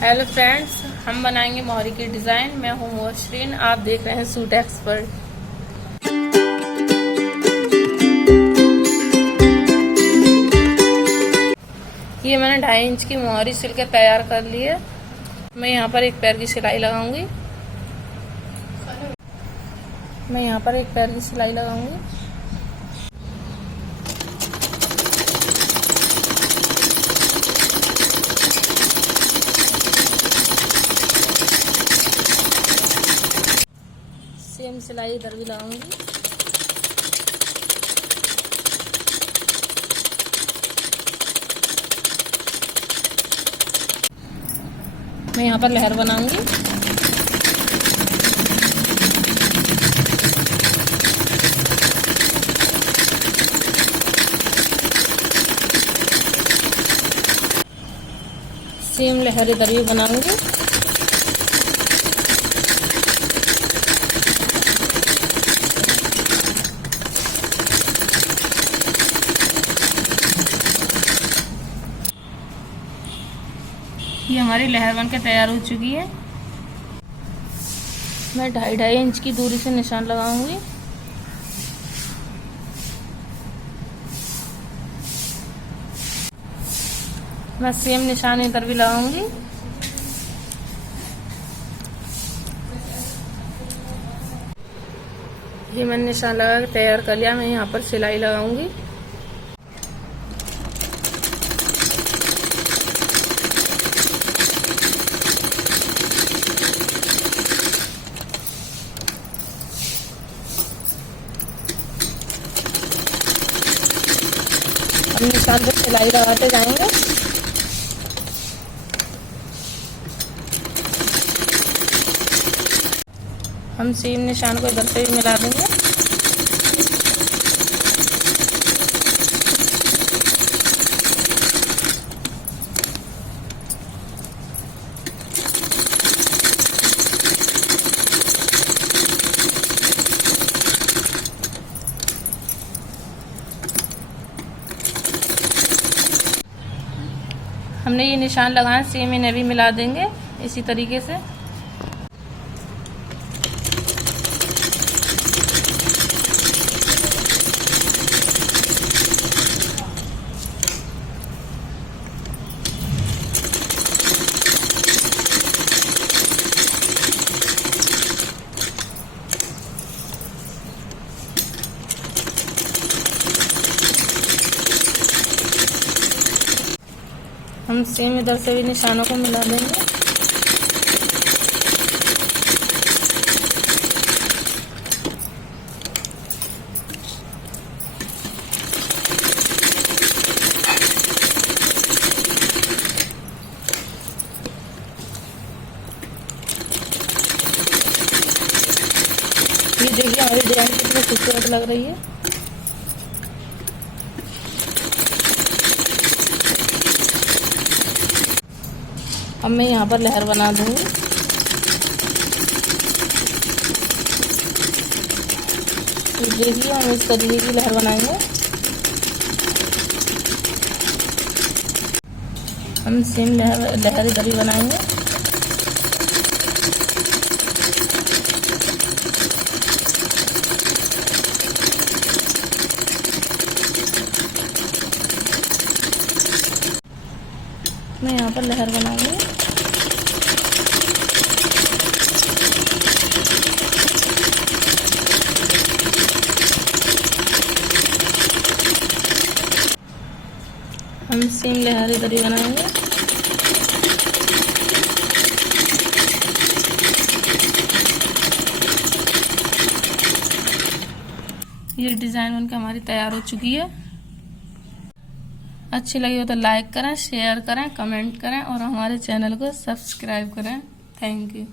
Hello friends, हम बनाएंगे मोहरी की डिज़ाइन। मैं हूँ मोहरी, आप देख रहे हैं सूट एक्सपर्ट। ये मैंने 2.5 इंच की मोहरी सिल के तैयार कर ली है। मैं यहाँ पर एक पैर की सिलाई लगाऊंगी। सेम सिलाई इधर भी लगाऊंगी। मैं यहाँ पर लहर बनाऊंगी। सेम लहर इधर भी बनाऊंगी। ये हमारी लहर बन के तैयार हो चुकी है। मैं 2.5 इंच की दूरी से निशान लगाऊंगी। मैं सेम निशान इधर भी लगाऊंगी। ये मैंने निशान लगा के तैयार कर लिया। मैं यहाँ पर सिलाई लगाऊंगी। हम निशान पर सिलाई लगाते जाएंगे। हम सेम निशान को इधर से भी मिला देंगे। हमने ये निशान लगाए, सेम इन्हें भी मिला देंगे इसी तरीके से। हम सेम इधर से भी निशानों को मिला देंगे। ये देखिए हमारी डिजाइन कितनी खूबसूरत लग रही है। अब मैं यहाँ पर लहर बना दूंगी। देखिए हम इस तरीके की लहर बनाएंगे। हम सेम लहर इधर ही बनाएंगे। मैं यहाँ पर लहर बनाऊंगी। हम सेम लहर इधर ही बनाएंगे। ये डिज़ाइन बनकर हमारी तैयार हो चुकी है। अच्छी लगी हो तो लाइक करें, शेयर करें, कमेंट करें और हमारे चैनल को सब्सक्राइब करें। Thank you.